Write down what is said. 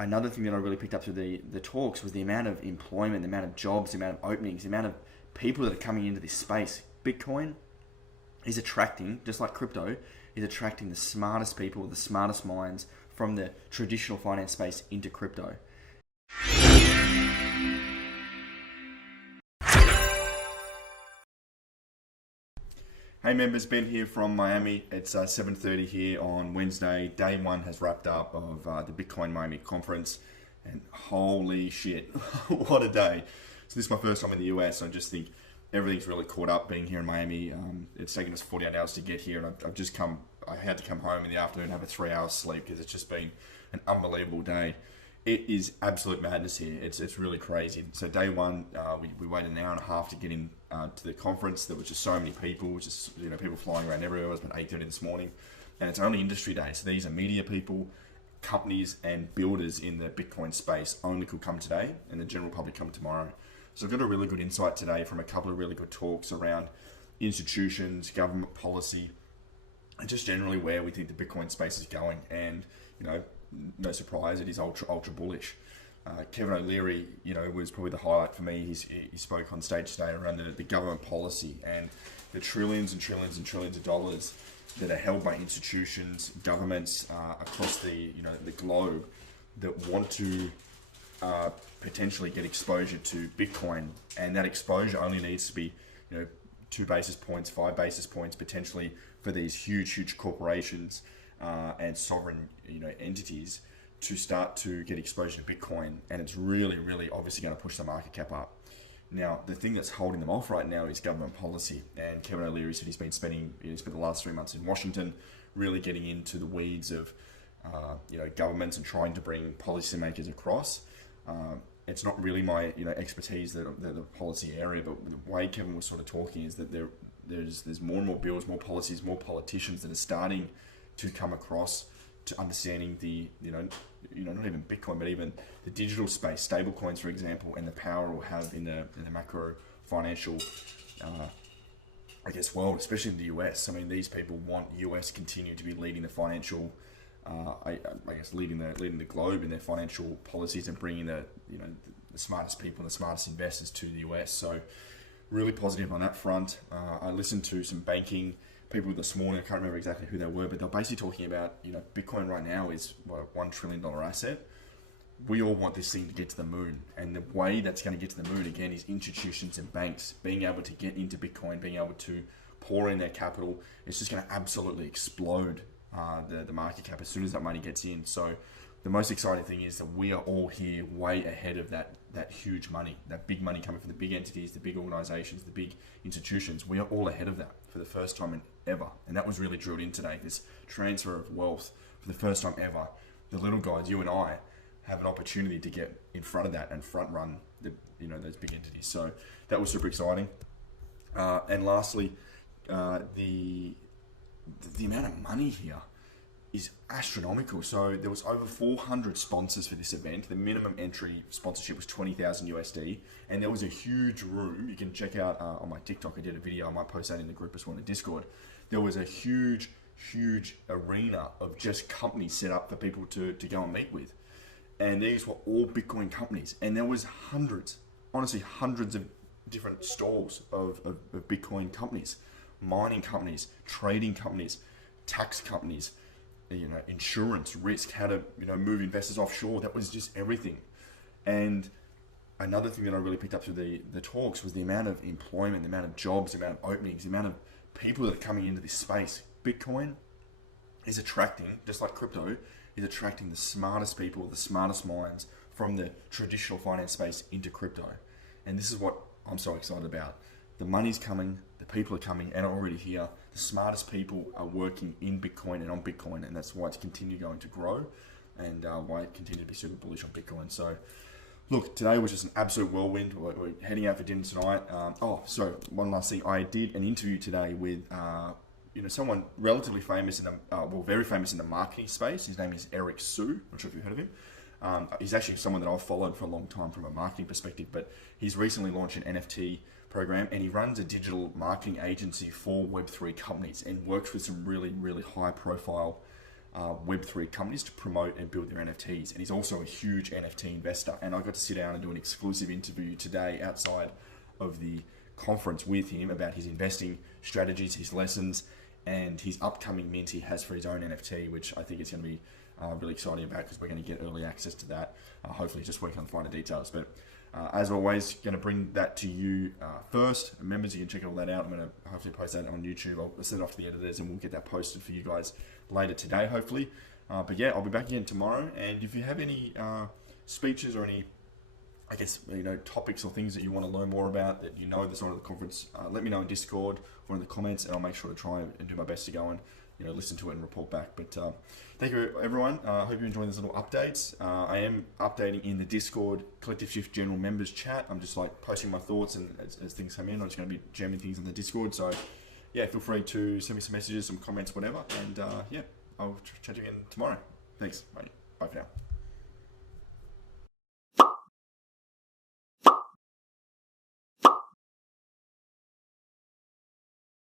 another thing that I really picked up through the talks was the amount of employment, the amount of jobs, the amount of openings, the amount of people that are coming into this space. Bitcoin is attracting, just like crypto, is attracting the smartest people, the smartest minds from the traditional finance space into crypto. Hey members, Ben here from Miami. It's 7:30 here on Wednesday. Day one has wrapped up of the Bitcoin Miami conference, and holy shit, what a day. So this is my first time in the US, so I just think everything's really caught up being here in Miami. It's taken us 48 hours to get here, and I had to come home in the afternoon and have a 3 hours sleep because it's just been an unbelievable day. It is absolute madness here. It's really crazy. So day one, we waited an hour and a half to get in to the conference. There was just so many people, just people flying around everywhere. It was about 8:30 this morning, and it's only industry day. So these are media people, companies, and builders in the Bitcoin space only could come today, and the general public come tomorrow. So I've got a really good insight today from a couple of really good talks around institutions, government policy, and just generally where we think the Bitcoin space is going. And no surprise, it is ultra bullish. Kevin O'Leary, was probably the highlight for me. He spoke on stage today around the government policy and the trillions and trillions and trillions of dollars that are held by institutions, governments across the globe that want to potentially get exposure to Bitcoin, and that exposure only needs to be 2 basis points, 5 basis points potentially for these huge corporations and sovereign entities to start to get exposure to Bitcoin, and it's really obviously going to push the market cap up. Now, the thing that's holding them off right now is government policy, and Kevin O'Leary said he spent the last 3 months in Washington, really getting into the weeds of governments and trying to bring policymakers across. It's not really my expertise, the policy area, but the way Kevin was sort of talking is that there's more and more bills, more policies, more politicians that are starting to come across to understanding the not even Bitcoin, but even the digital space, stable coins, for example, and the power it will have in the macro financial world, especially in the US. I mean, these people want US continue to be leading the financial leading the globe in their financial policies and bringing the smartest people and the smartest investors to the US. So really positive on that front. I listened to some banking people this morning. I can't remember exactly who they were, but they're basically talking about Bitcoin right now is a $1 trillion asset. We all want this thing to get to the moon, and the way that's going to get to the moon again is institutions and banks being able to get into Bitcoin, being able to pour in their capital. It's just going to absolutely explode the market cap as soon as that money gets in. So the most exciting thing is that we are all here way ahead of that huge money, that big money coming from the big entities, the big organizations, the big institutions. We are all ahead of that for the first time in ever. And that was really drilled in today, this transfer of wealth for the first time ever. The little guys, you and I, have an opportunity to get in front of that and front run those big entities. So that was super exciting. And lastly, the amount of money here is astronomical. So there was over 400 sponsors for this event. The minimum entry sponsorship was 20,000 USD, and there was a huge room. You can check out on my TikTok. I did a video. I might post that in the group as well in Discord. There was a huge arena of just companies set up for people to go and meet with, and these were all Bitcoin companies. And there was hundreds of different stalls of Bitcoin companies, mining companies, trading companies, tax companies, insurance, risk, how to move investors offshore. That was just everything. And another thing that I really picked up through the talks was the amount of employment, the amount of jobs, the amount of openings, the amount of people that are coming into this space. Bitcoin is attracting, just like crypto, is attracting the smartest people, the smartest minds from the traditional finance space into crypto. And this is what I'm so excited about. The money's coming, the people are coming and are already here. The smartest people are working in Bitcoin and on Bitcoin, and that's why it's going to grow, and why it continue to be super bullish on Bitcoin. So look, today was just an absolute whirlwind. We're heading out for dinner tonight. One last thing. I did an interview today with someone relatively famous very famous in the marketing space. His name is Eric Su. Not sure if you've heard of him. He's actually someone that I've followed for a long time from a marketing perspective, but he's recently launched an NFT program, and he runs a digital marketing agency for Web3 companies and works with some really high profile Web3 companies to promote and build their NFTs. And he's also a huge NFT investor. And I got to sit down and do an exclusive interview today outside of the conference with him about his investing strategies, his lessons, and his upcoming mint he has for his own NFT, which I think is going to be really exciting about, because we're going to get early access to that. Hopefully just working on the finer details. But as always, going to bring that to you first. Members, you can check all that out. I'm going to hopefully post that on YouTube. I'll send it off to the editors and we'll get that posted for you guys later today, hopefully. But yeah, I'll be back again tomorrow. And if you have any speeches or any, I guess, topics or things that you want to learn more about that that's on at the conference, let me know in Discord or in the comments, and I'll make sure to try and do my best to go and listen to it and report back. But thank you, everyone. I hope you're enjoying these little updates. I am updating in the Discord Collective Shift General Members chat. I'm just posting my thoughts, and as things come in, I'm just going to be jamming things in the Discord. So yeah, feel free to send me some messages, some comments, whatever. And yeah, I'll chat to you again tomorrow. Thanks. Bye for now.